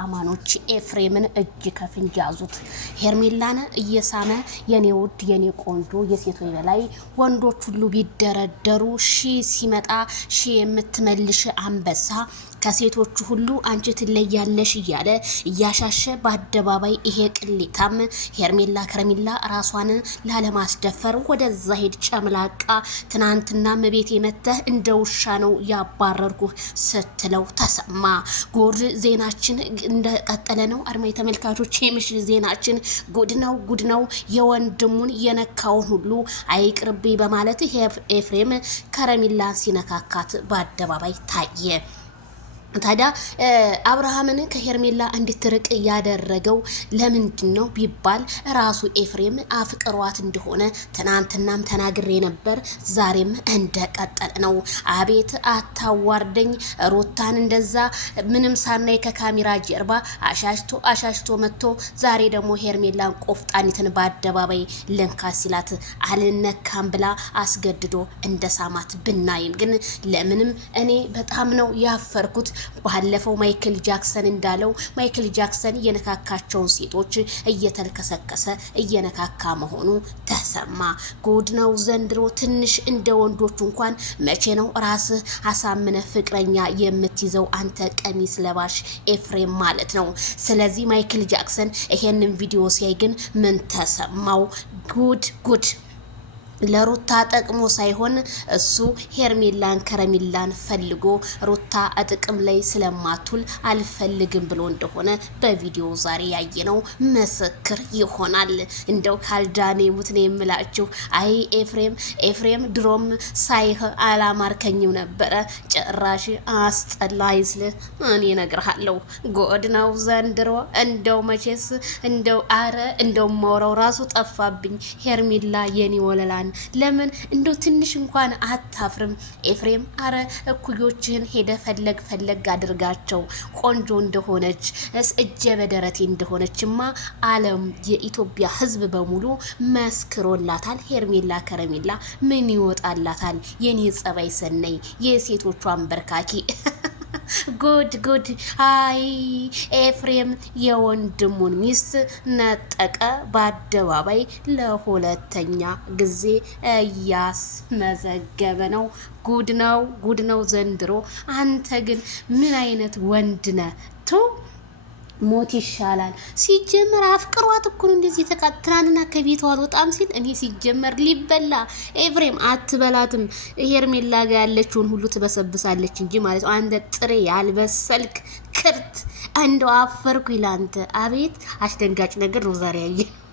አማኖች ኤፍሬምን እጅ ከፍንጅ ያዙት። ሄርሜላን እየሳመ የኔ ውድ የኔ ቆንጆ የሴቶች በላይ ወንዶች ሁሉ ቢደረደሩ ሺ ሲመጣ ሺ የምትመልሽ አንበሳ ከሴቶቹ ሁሉ አንቺ ትለያለሽ እያለ እያሻሸ በአደባባይ ይሄ ቅሌታም ሄርሜላ ከረሜላ ራሷን ላለማስደፈር ወደዛ ሄድ ጨምላቃ ትናንትና መቤት የመተህ እንደ ውሻ ነው ያባረርኩ ስትለው ተሰማ። ጉድ ዜናችን እንደቀጠለ ነው። አድማጭ ተመልካቾች የምሽት ዜናችን ጉድ ነው። የወንድሙን የነካውን ሁሉ አይቅርብኝ በማለት ኤፍሬም ከረሜላን ሲነካካት በአደባባይ ታየ። ታዲያ አብርሃምን ከሄርሜላ እንድትርቅ ያደረገው ለምንድን ነው ቢባል ራሱ ኤፍሬም አፍቅሯት እንደሆነ ትናንትናም ተናግሬ ነበር። ዛሬም እንደቀጠለ ነው። አቤት አታዋርደኝ ሩታን እንደዛ ምንም ሳናይ ከካሜራ ጀርባ አሻሽቶ መጥቶ ዛሬ ደግሞ ሄርሜላን ቆፍጣኒትን በአደባባይ ልንካ ሲላት አልነካም ብላ አስገድዶ እንደ ሳማት ብናይም ግን ለምንም እኔ በጣም ነው ያፈርኩት። ባለፈው ማይክል ጃክሰን እንዳለው ማይክል ጃክሰን የነካካቸውን ሴቶች እየተልከሰከሰ እየነካካ መሆኑ ተሰማ። ጉድ ነው ዘንድሮ። ትንሽ እንደ ወንዶቹ እንኳን መቼ ነው ራስህ አሳምነ ፍቅረኛ የምትይዘው አንተ ቀሚስ ለባሽ ኤፍሬም ማለት ነው። ስለዚህ ማይክል ጃክሰን ይሄንን ቪዲዮ ሲያይ ግን ምን ተሰማው? ጉድ ለሩታ ጠቅሞ ሳይሆን እሱ ሄርሜላን ከረሜላን ፈልጎ ሩታ ጥቅም ላይ ስለማቱል አልፈልግም ብሎ እንደሆነ በቪዲዮ ዛሬ ያየነው ምስክር ይሆናል። እንደው ካልዳኔ ሙት ነው የምላችሁ። አይ ኤፍሬም ድሮም ሳይህ አላማርከኝም ነበረ ጭራሽ አስጠላይ ስለ እኔ እነግርሃለሁ። ጎድ ነው ዘንድሮ። እንደው መቼስ እንደው ማውራው ራሱ ጠፋብኝ። ሄርሜላ የኔ ወለላን ለምን እንደው ትንሽ እንኳን አታፍርም ኤፍሬም? አረ እኩዮችህን ሄደ ፈለግ አድርጋቸው። ቆንጆ እንደሆነች እጀ በደረቴ እንደሆነችማ ዓለም የኢትዮጵያ ሕዝብ በሙሉ መስክሮላታል። ሄርሜላ ከረሜላ ምን ይወጣላታል? የኔ ጸባይ ሰነይ የሴቶቹ አንበርካኪ ጉድ አይ ኤፍሬም የወንድሙን ሚስት ነጠቀ። በአደባባይ ለሁለተኛ ጊዜ እያስመዘገበ ነው። ጉድ ነው ዘንድሮ። አንተ ግን ምን አይነት ወንድ ነህ? ሞት ይሻላል። ሲጀመር አፍቅሯት እኮ ነው እንደዚህ ተቃጥራንና ከቤቷ አልወጣም ሲል እኔ ሲጀመር ሊበላ ኤፍሬም አትበላትም። ሄርሜላ ጋር ያለችውን ሁሉ ትበሰብሳለች እንጂ ማለት ነው። አንተ ጥሬ ያልበሰልክ ክርት እንደው አፈርኩ ይላንተ። አቤት አስደንጋጭ ነገር ነው ዛሬ ያየ